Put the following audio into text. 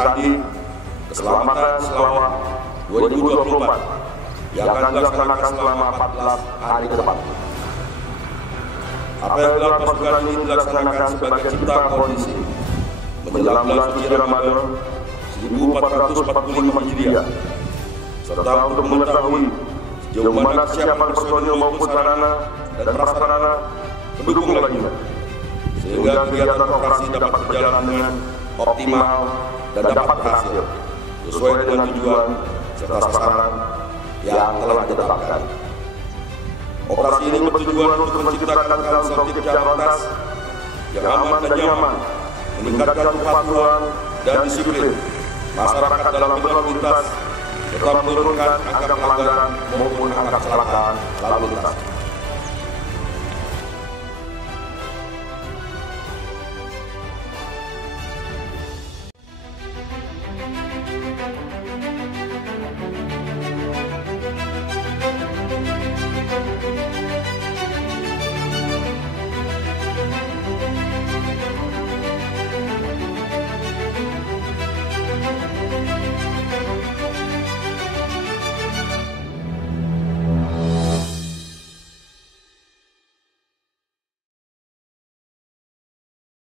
Sandi Keselamatan Selawat 2024 yang akan dilaksanakan selama 14 hari ke depan. Apabila pasukan ini dilaksanakan sebagai cipta kondisi menjelang bulan suci Ramadan 1445 Hijriah, serta untuk mengetahui sejauh mana kesiapan personil maupun sarana dan prasarana pendukung lainnya, sehingga kegiatan operasi dapat berjalan dengan optimal dan dapat berhasil sesuai dengan tujuan serta sasaran yang telah ditetapkan. Operasi ini bertujuan untuk menciptakan jalan tertib jalan lintas yang aman dan nyaman, meningkatkan kepatuhan dan disiplin masyarakat dalam berlalu lintas, serta menurunkan angka pelanggaran maupun angka kecelakaan lalu lintas.